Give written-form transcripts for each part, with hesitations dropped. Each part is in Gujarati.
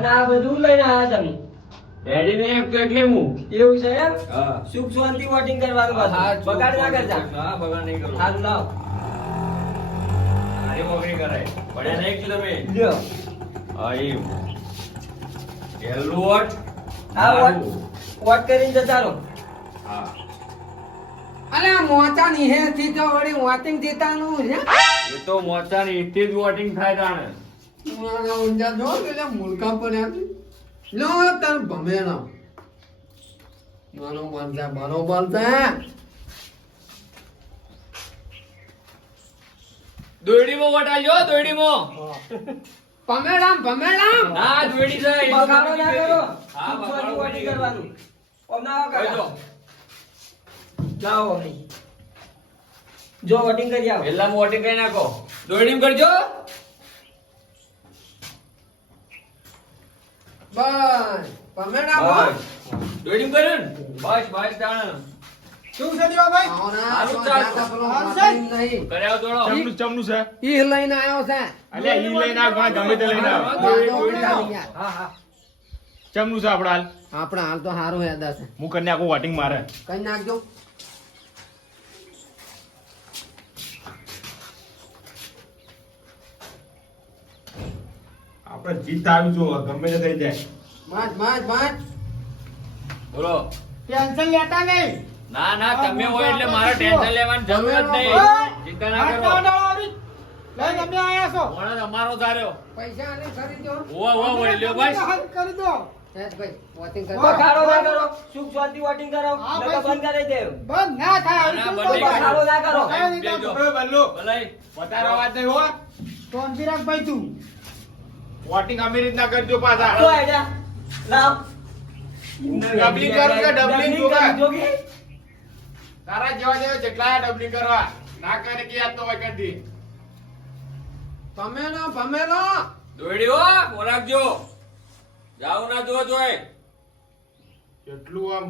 અને આ બધું લઈને આયા તમે ડેડી ને એક તો એટલે હું એવું છે એમ હા સુખ શાંતિ વોટિંગ કરવાનું પાછું બગાડ ના કરતા હા બગાડ નહીં કરું હારું લાવ અરે મોકરી કરાય પડ્યા નહીં કે તમે લ્યો હા એમ પહેલું વોટ આ વોટ કરીને જતા રહો હા અલ્યા મોચા ની હે થી તો વળી વોટિંગ દેતાનું છે એ તો મોચા ની ઇટે જ વોટિંગ થાય તાણે મારા ઊંઝા જો એટલે મુલકા પડ્યા છે લો તર ભમેણા બરોબર છે દોયડીમાં વોટ આલ્યો દોયડીમાં ભમેણા ના દોયડી છે એ તો બગાડો ના કરો હા સુખ શાંતિ બગાડો વોટિંગ નહીં કરવાનું ઓમ ના આવો કહી દો કાકા લાવો અહીં જો વોટિંગ કરી આવો પહેલા વોટિંગ કરી નાખો દોયડીમાં કરજો બસ ભમેણા બોલ બસ દોયડીમાં કર્યું ને બસ બસ તાણે શું છે દીવાભાઈ? હારું ચાલતું. નહીં કર્યા દોડો ચમનું છે ઈ લઈને આવ્યો છે અલ્યા ઈ લઈને આવ ગમે તે લઈને આવ હા હા ચમનું છે આપડા હાલ આપણા હાલ તો સારું યાદ છે હું કરીને આખું વોટિંગ મારે કઈ નાખજો આપણે જીત આવી જો ગમે તે થઈ જાય બસ બોલો ટેન્શન લેતા નહીં ના ના તમે હોય એટલે મારે ટેન્શન લેવાની જરૂર જ નહીં ચિંતા ના કરો લઈ તમે આયા છો વણન અમારો ધાર્યો પૈસા આને ખરીદજો ઓય લ્યો બસ કરી દો ભાઈ વોટિંગ કરો બગાડો ના કરો સુખ શાંતિ વોટિંગ કરો હા, નકર ભાઈ, બંધ કરી દેવ બંધ ના થાય ના, આવી બંધ શું નહીં બગાડો ના કરો બેજો. બલ્લુ ભલાઈ વધારે અવાજ નહીં હો તો અંતિરાગ ભાઈ તું વોટિંગ અમી રીતના કરજો પાછા તો આઈડિયા લાવ ડબલિંગ કરું કે ડબલિંગ જોવે? જોગે તારા જેવા જેટલા ડબલિંગ કરવા ના કરે કે યાદ તો હોય કરતી ભમેલો દોયડી હો બોલાવજો જાવ ના જો જોય કેટલું આમ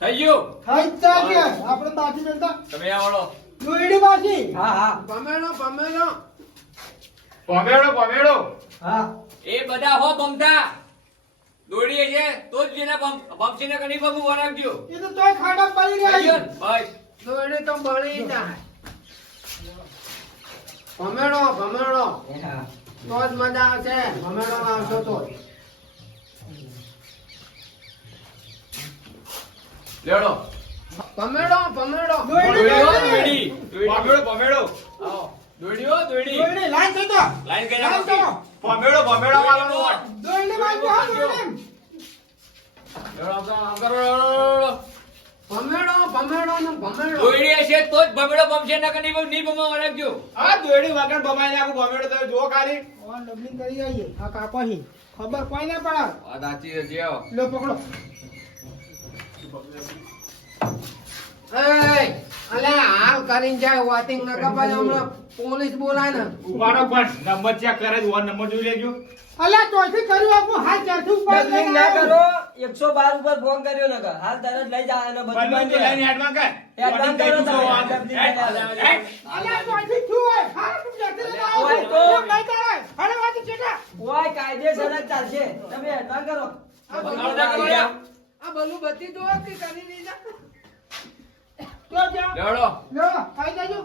થઈ ગયું થઈ જ જાય કે આપણે બાજી મેલતા તમે આવડો દોયડી બાજી હા હા ભમેલો પમેડો હા એ બધા હો બમતા દોડી છે તો જ જેના બમસીને કની બમુ બનાવજો એ તો તોય ખાડા પડી થઈ ગયા ગયું ને? બસ દોડે તો બળી જાય ભમેડો હા તો જ મજા આવશે ભમેડો આવશો તો લેડો ભમેડો દોયડી હો દોયડી પમેડો આવો દોયડી હો દોયડી દોયડી લાઈન થઈ તો લાઈન કરી લાઈન નાખો કરો પમેડો વાળાનો વોટ દોયડી બાજુ હા દોયડી લેડો આમ કરો ભમેડો દોયડી હશે તો જ બમેડો બમશે ના કની બમ નહીં બમવા બનાવજો આ દોયડી વગર બમાઈને આખું પમેડો તમે જો ખાલી ઓન ડબલિંગ કરી આઈએ આ કાપા ખબર કોઈ ના પડે આ દાચી છે આવો લો પકડો અલ્યા હાલ કરીને જાય વોટિંગ ન કપાય હમણાં પોલીસ બોલાય ને ઉપાડો પણ નંબર ચેક કરે જ વોન નંબર જોઈ લેજો અલ્યા તોથી કર્યું આપું હાથ ચારથી ઉપર ડબલિંગ ના કરો 112 ઉપર ફોન કર્યો નકર હાલ તરત લઈ જા અને બધું બંધ તો લાઈન હેડમાં કર હેડમાં કરો તમે. અલ્યા તોથી શું હોય હાલ તું જતી રહે ઓય તો. કઈ તારે હાલે વાત ચેટા ઓય કાયદેસર જ ચાલશે તમે હેડમાં કરો આ બલું બધી દો કે કરી નહીં જા તો જા લેડો લો ખાઈ જાજો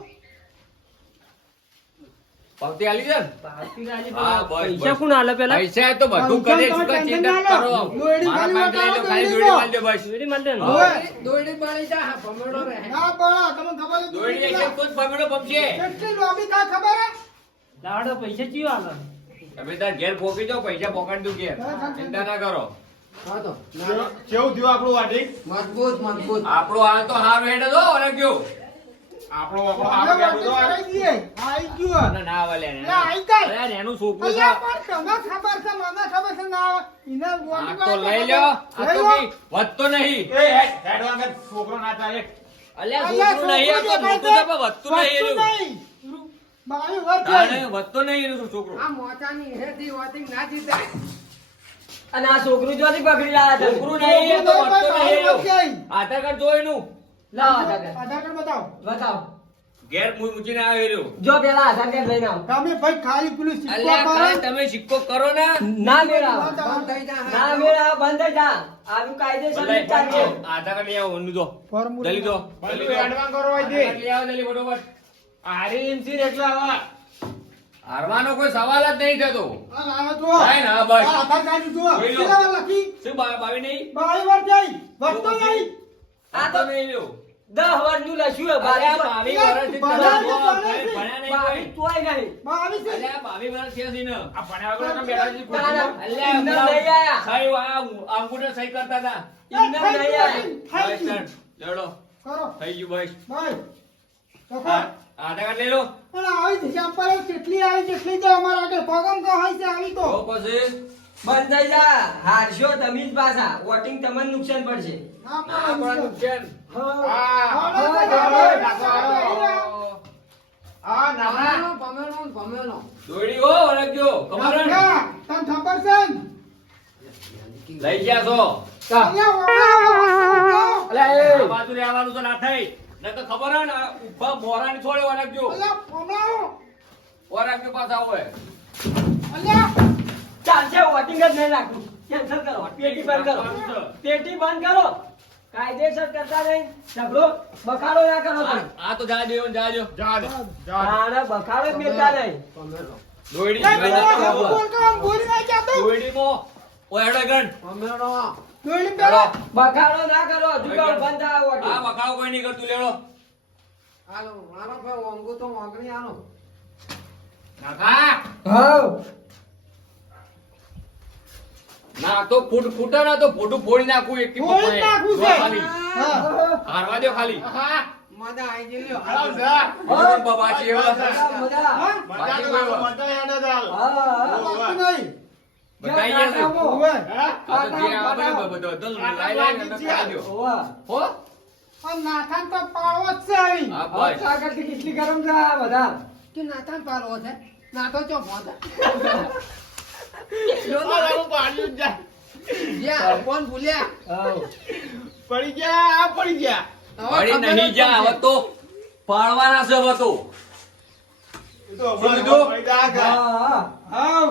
પગતી આલી છે ને? હા, બસ, પૈસા બસ. કોણ આલે પેલા પૈસા તો બધું કરે શું કાંઈ ચિંતા કરો દોયડી મારા ખાલી પાસે લઈ લો, ખાલી દોયડી મારજો બસ જોડી માલ દે ને. ઓય. દોડી બળી જા હા ભમેડો રહે ના બળા તમને ખબર છે દોયડી હશે તો જ બમેડો બમશે કેટલી લોબી કા ખબર હે લાડો પૈસા ચિયો આલે તમે તાર ઘેર પોકી જાઓ પૈસા પોકાડી દઉં ઘેર ચિંતા ના કરો હા તો કેવું થયું આપણું વાટિંગ મજબૂત આપણો હાલ તો હાર હેડે જો અલગ્યો આપણો આપણે બધો આવી ગયે આવી ગયો ના ના વાલે ને ના, આઈ જાય. અરે એનું છોકરું છે અલ્યા પણ તમને ખબર છે મને ખબર છે ના ઇને આ વોટ તો લઈ લ્યો આ તો બી વધતો નહીં એ હેડ વાગર છોકરો ના ચાલે અલ્યા છોકરું નહીં આ તો મોટું છે પણ વધતું નહીં એનું મારી વાત તાણે વધતો નહીં એનું છોકરું આ મોચાની હેથી વોટિંગ ના જીતે અને આ છોકરું જોથી પકડી લાયા છે છોકરું નહીં એ તો વધતો નહીં એનું આધાર આધાર કાર્ડ જો એનું લાવો દાદા કાર્ડ બતાવો બતાવો ઘેર મૂકીને આવ્યો રહ્યો. જો પેલા આધાર કાર્ડ લઈને આવો. તમે ભાઈ ખાલી પેલું સિક્કો અલ્યા કરો. કાલે તમે સિક્કો કરો ને ના મેળા બંધ થઈ જા. ના મેળા બંધ થઈ જા. આનું કાયદેસર બોલાય, જ ચાલશે. આધાર કાર્ડ લઈ આવો ઊંધું દો. ફોર્મ્યુલા. જલ્દી દો. બધું જલ્દી દો. એડવાન્સ કરો હોય તે. આધાર કાર્ડ લઈ આવો જલ્દી ફટોફટ. હારી ઇન્ચી એટલે આવા. હારવાનો કોઈ સવાલ જ નહીં થતો. આ લાવો જુઓ. ભાઈ ના બસ. આ આધાર કાર્ડ જુઓ. જોઈ લો. કેટલા વાર લખી? શું બાવી નહીં? 22 વાર જાય. વસ્તુ નહીં. આ આ તો તો નહીં લ્યો. 10 વર્ષનું લખ્યું હે, અલ્યા, 22 22 વર્ષથી ભણ્યા તમે નથી, ભણ્યા નહીં કોઈ. 22 તોય નહીં. 22 છે. અલ્યા 22 વર્ષ થયા છે ને. આ ભણ્યા વગર તમે બેઠા છો. ના, ના. અલ્યા એમને લઈ આયા. સહી આ અંગૂઠે સહી કરતા હતા. એમને થઈ લઈ ગયું, આયા. થઈ ગયું. બસ ચાલ, લેવડો. કરો. થઈ ગયું બસ. ભાઈ. લખો. હા, આધાર કાર્ડ લઈ લો. અને આવી ચંપલ કેટલી આવી કેટલી તો અમારા આગળ પગમ કહો હોય છે આવી તો તો પછી બંધ થઈ જા. હારશો તમે જ પાછા. વોટિંગ તમને નુકસાન પડશે. ના ના પણ નુકસાન. હા ના ભમેણો, ભમેણો. દોડી હો વળગજો. ખબર હે ને? તને ખબર છે ને? લઈ ગયા છો. અલ્યા, એ. આ બાજુ રહેવાનું તો ના થાય. નકર ખબર હે ને ઉભા મોરાની છોડે વળગજો. વળગજો પાછા હોય. ચાલશે, વોટિંગ જ નહીં રાખવું. કેન્સલ કરો. પેટી બંધ કરો. પેટી બંધ કરો. કાયદેસર કરતા નહીં. ઝઘડો બખાડો ના કરો તમે. આ તો જા દેવો ને જા દો. આને બખાડો જ મેળતા નહીં. દોડી દોડી મો ઓય હેડો ગણ. ભમેણો. હેડો. બખાડો ના કરો. હજુ તો બંધ આ આ વોટિંગ. વખાણો કોઈ નહીં કરતું લેડો. હાલો, હાલો ભાઈ, ઊંઘું તો ઊંઘણી હાલો. નાખા. હા. ના તો ફૂટા ના તો ફોટું ફોડી નાખું એક ફોડી નાખવું છે. હારવા દો ખાલી. મજા આઈ ગઈ લ્યો. બાબાજી એવા. મજા. બાકી કોઈ એવા. હા, હા. બધાઈ ગયા છે. ઓવે. આ તો જે આ બધો બધો લાઈ લાઈ ને ખાઈ દો. ઓવા. હો નાથાન તો પાડવો જ છે આવી. હા હવે બસ. સાગરથી કેટલી ગરમ છે આ બધા. કે નાતાન પાડવો છે? નાતો ચો ફોતા. જ્યાં કોણ ભૂલ્યા? હાઉ. પડી ગયા પડી ગયા. વળી નહીં જા હવે તો પાડવાના છે હવે તો. એ તો શું કીધું? હા, હા.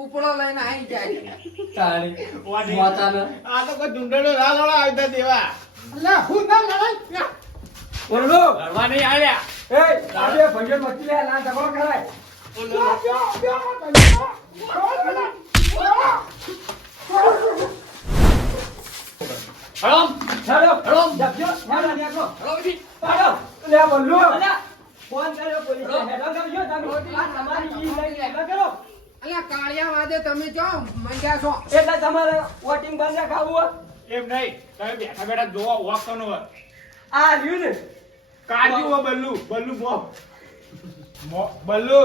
ઉપડો લઈને આવી જાય. તાળી. વાડી. મોતાને. આ તો કોઈ ઢૂંઢેલો ના લોડા આવતા દેવા. અલ્યા હું ના લડાઈ. બોલો. લડવા નહીં આવ્યા. એ, આજે ભંજન મચી લે, ના ઝઘડો કરાય. હળમ. હેડો. હેડો. જપજો. હેડો, નેકળો. હળો બીજી. હેડો. લે, બોલો. અલ્યા, ફોન કર્યો પોલીસે. હેડો કરજો તમે. આ તમારી ઈ લઈને હેડો કરો. અલ્યા કાળિયા વાદે તમે ચો મંડ્યા છો. એટલે તમારે વોટિંગ બંધ રખાવવું હોય? એમ નહીં તમે બેઠા બેઠા જોવા વોક કરનો હોય. આ રહ્યું ને. કાઢ્યું હોય બલ્લુ બલ્લુ બલ્લુ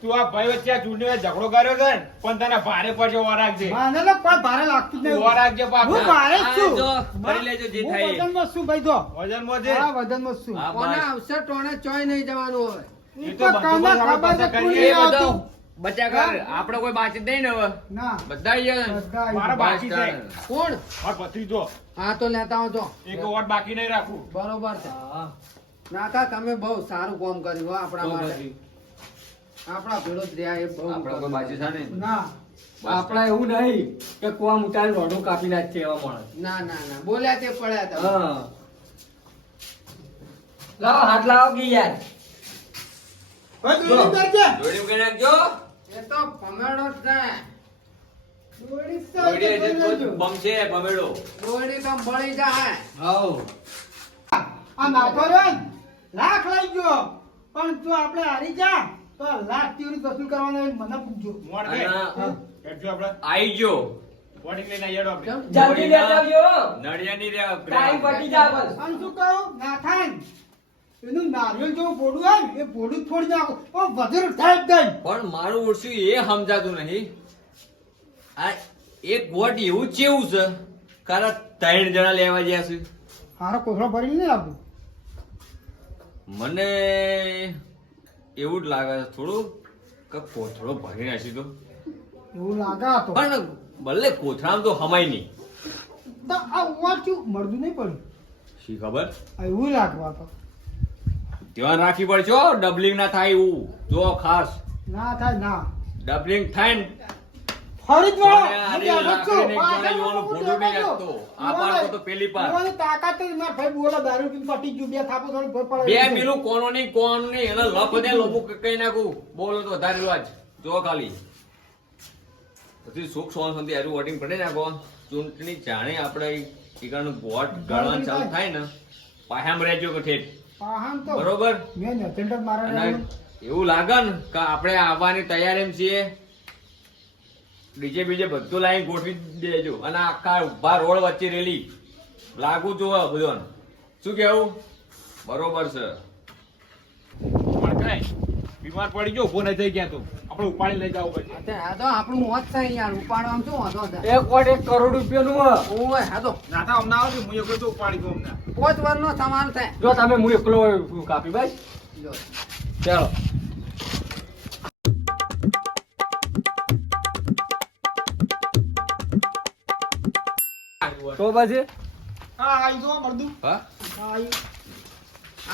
તું આ ભાઈ વચ્ચે આ ચૂંટણી ઝઘડો કર્યો છે ને પણ તને ભારે પડશે ઓ રાખજે મને તો કોઈ ભારે લાગતું જ નહીં. ઓ રાખજે હું પાછા ભારે જ છું. જો કરી લેજો જે હું થાય એ. વજનમાં જ છું ભાઈ જો. વજનમાં છે હા, વજનમાં જ છું. હા, કોને બસ. આવશે ટોણે ચોય નહીં જવાનું હવે. એ ઈ તો તો બધું કાના આપણે ખબર પાછા તો કોઈ કરીએ. એ નહીં બધો આવતું. બચ્ચા કર આપણે કોઈ બાચી નહીં ને હવે ના, બધા આવી ગયા ને. બધા મારા આવી બાકી છે કોણ? મારા ભત્રીજો હા તો લેતા આવજો. એક વોટ બાકી નહીં રાખું બરોબર છે. હા. નાતા તમે બહુ સારું કામ કર્યું હો આપણા તો માટે. પછી આપણા ભેળો જ રહ્યા એ બહુ આપણે કોઈ બાચી છે નહીં. ના. આપણા એવું નહીં કે કુવા મુટાને રોડું કાપી નાખીએ એવા માણસ. ના ના ના બોલ્યા તે પડ્યા તમે. હા. લાવો હાથ લાવો કે યાર. ભાઈ દોડી કરજે. દોડી ઉકેલી નાખજો. એ તો ભમેડો જ છે. દોડી જ દોડી છે, જે દોડી જ. બમ છે ભમેડો. દોડી તો બળી જાય. હાઉ. આ નાતો રહ્યો ને, લાખ લઈ ગયો પણ જો આપણે હારી જા તો લાખ કેવી વસૂલ કરવાનો એ મને પૂછજો. મોડ કે અને હેડજો આપણે આઈ ગયો. વોટિંગ લઈને આવીએ આપણે કેમ? જલ્દી લેતા આવજો. નડિયાની રે ટાઈમ પતી જાય બસ. આમ શું કહું નાથાન એનું નારિયેળ જેવું ભોડું હોય ને એ ભોડું જ ફોડી નાખો પણ વધેરો ટાઈપ દઈ. પણ મારું ઓળશું એ સમજાતું નહીં. આ એક વોટ એવું જ કેવું છે કારણ 3 જણા લેવા ગયા છે. હારો કોથળો ભરીને નહીં આપું. મને એવું જ લાગે છે થોડું કે કોથળો ભરી નાખી તો એવું લાગે આ તો. પણ ભલે કોથળામાં તો હમાય નહીં. તો આ ઉવા શું મળતું નહીં પડ્યું. શી ખબર આ એવું લાગવા તો ધ્યાન રાખવી પડશે હો, ડબલિંગ ના થાય એવું જો ખાસ ના થાય ના ડબલિંગ થાય ને ફરી જ તો વળો. આ હું રે બેઠો જ છું. રાખીને પાછળ એકવાળા હું ભોંડું નહીં બેઠો રાખતો. છું. આ પાર તો પેલી પાર. યુવાની તાકાત તો મારા ભાઈ બોલો દારૂ પીને પટી ગયું. બે થાપો થોડી ભર પડે. બે પેલું કોનો નહીં એને લપ દે લોબુ કઈ નાખું બોલો તો વધારે રિવાજ જો ખાલી પછી સુખ સોન સુધી હારું વોટિંગ પડે નાખો ચૂંટણી જાણે આપણે ઈકાનું વોટ ગણવાનું ચાલુ થાય ને પાહામ રહેજો કે ઠેઠ પાહણ તો બરોબર મેં નથેન્ટર મારા અને નામ. એવું લાગે ને કે આપણે આવવાની તૈયારી છીએ ડીજે બીજે બધું લાઈન ગોઠવી દેજો અને આખા ઉભા રોડ વચ્ચે રેલી લાગુ જોવો બધું શું કેવું બરોબર છે વણકાય, બીમાર પડી ગયો ઉભો નહીં થઈ ગયા તું આપણે ઉપાડી લઈ જવું પડશે. આ તો આપણું મોત છે યાર ઉપાડવામાં શું વાંધો છે 1 કરોડ રૂપિયાનું હે. ઓય હા તો ના તો હમણાં આવજો હું એકલો તો ઉપાડી દઉં હમણાં. 5 વર્ષનો સામાન છે જો તમે હું એકલો કાપી ભાઈ લો. ચાલો તો પછી હા આઈ જો મરદું. હા હા આઈ.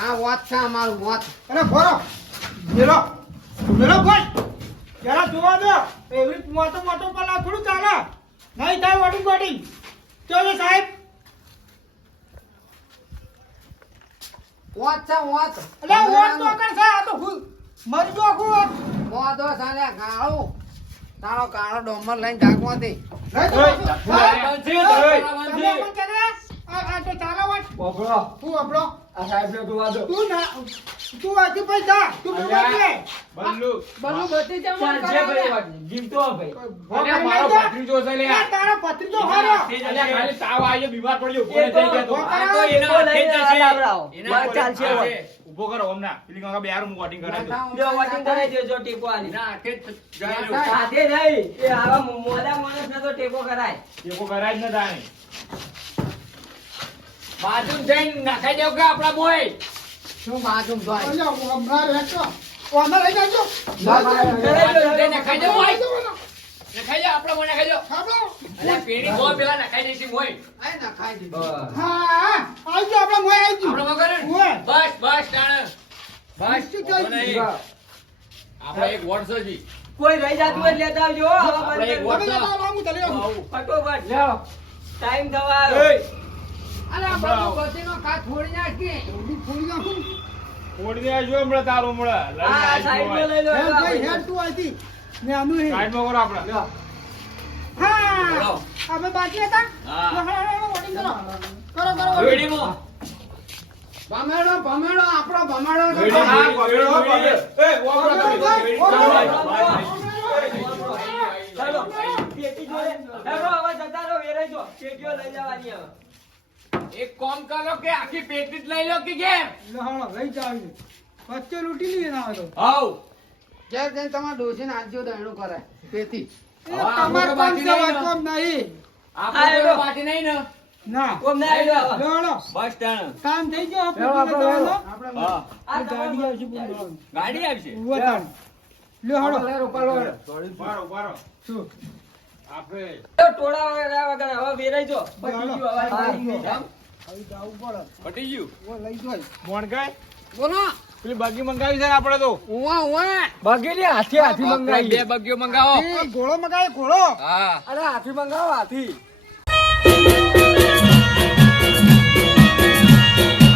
આ વાત છે અમારું વાત અરે ભરો. મેલો. મેલો ભાઈ. જરા જોવા દો. એવી મોટો મોટો પલા થોડું ચાલે. નહીં થાય વોટિંગ બોટિંગ. ચલો સાહેબ. વાત છે વાત એટલે વોટ તો કરશે આ તો ફૂલ. મરી જો આખું. મોદો ચાલે ગાળો તારો કાળો ડોમર લઈને જાગવા દે નહીં તો ઓય, સાહેબ. બંધી, તમે અમને કહે છે, આ તો ચાલે વોટ. બોકડો તું આપણો. આ સાહેબને જોવા દો તું ના તું આથી પછી જા. તું ભેગા છે. બલ્લુ, બલુ બધી જમણ ચાલશે ભાઈ વાત. જીવતો હો ભાઈ અલ્યા, મારો ભત્રીજો છે લે. તારો ભત્રીજો હારો. અલ્યા, ખાલી તાવ આવી બીમાર પડ્યો ઉભો એ નહીં થઈ તો- ગયા તું. આ તો એના હાથે જ જશે. લાવડાવો. એના વાત હાથે જ ચાલશે જશે. વાત. ઉભો કરો હમણાં પેલી કાકા બે હારું હું વોટિંગ કરાવી દઉં. જો વોટિંગ કરાઈ દેજો ટેકો આલી એના હાથે જ જાય ના, સાથે નહીં એ આવા મોડા માણસને તો ટેકો કરાય ટેકો કરાય જ ન તાણે. બાજુ જઈને નાખાઈ દેવ કે આપણા બોય શું બાજુમ ભાઈ અલ્યા, હું હમણાં રહેતો. હું હમણાં રહી જાજો. બાજુ જઈને નાખાઈ દેવ બોય નાખાઈ દે આપણા બોય નાખાઈ દો સાંભળો. અલ્યા પેલી બોય પેલા નાખાઈ દેસી બોય આય ના ખાઈ દીધું હા, હા. આવી ગયો, આપણા મોંએ આવી ગયું. આપણો મગર ઓય. બસ બસ તાણે બસ શું વાંધો કહી નહીં. આપણે એક વોટ છે જી કોઈ રહી જતું હોય તો લેતા આવજો હો. આવા આપણે એક બંધ વોટ તમે જતા રહો, હું ચાલી આવું. આવું. ફટોફટ લ્યો ટાઈમ થવા એય, અરે આ બધું બધીનો કાચ ફોડી નાખી થોડી થોડી નાખું. ફોડી દે જો હમણાં તારું હમણાં. લઈને આ આવી સાઈડ ગયો માં લઈ લો હેડ ભાઈ, આપણે. હેડ તું આથી. ને આનું હે. સાઈડમાં કરો આપણે. લ્યો. હા. બોલો. આપણે બાકી હતા? હા. તો હાલો, હાલો, voting કરો. કરો, કરો, voting. રેડીમાં ભમેડો ભમેડો આપણો ભમેડો નો રેડી. હા, પકડો, પકડો. એય, વાપરો તમે. ચાલો પેટી જોડે હેડો હવે જતા રહો વેરાઈ જો પેટીઓ લઈ જવાની હવે એક કામ કરો કે આખી પેટી જ લઈ લો કે ઘેર લો, હાલો, લઈ જાઓ એને. વચ્ચે લૂંટી લઈએ ના હોય તો. હાઉ ઘેર જઈને તમારે ડોસીને આજ્યો દયણું કરે તેથી એ હા, તમારે આપણે કોણ બાકી છે, નહીં વાત કોમ નહીં. આપણે હા, કોઈ બાકી નહીં ને ના. કોમ ના આવ્યો હવે. લો, હાલો. બસ તાણ કામ થઈ ગયો આપણે હેડો, આપણે જવાનું. આપણે હા આ ગાડી તમારું આવશે પૂરું. ગાડી આવશે ઉભો થાવ. લ્યો, હાલો. ઉભારો, ઉભારો. શું? આપણે ટોળા વગર હવે વેરાઈ જો પટી ગયું હવે પટી ગયું. કેમ? હવે જાવું પડે. પટી ગયું ઓ, લઈ જાઓ. મોણકાય, બોલો પેલી બગી મંગાવી છે ને આપણે તો. ઉવા ઉવા બગેલી હાથી હાથી બે મંગાવી બગીઓ મંગાવો આ ઘોડો મગાય, ઘોડો. હા અરે હાથી મંગાવો હાથી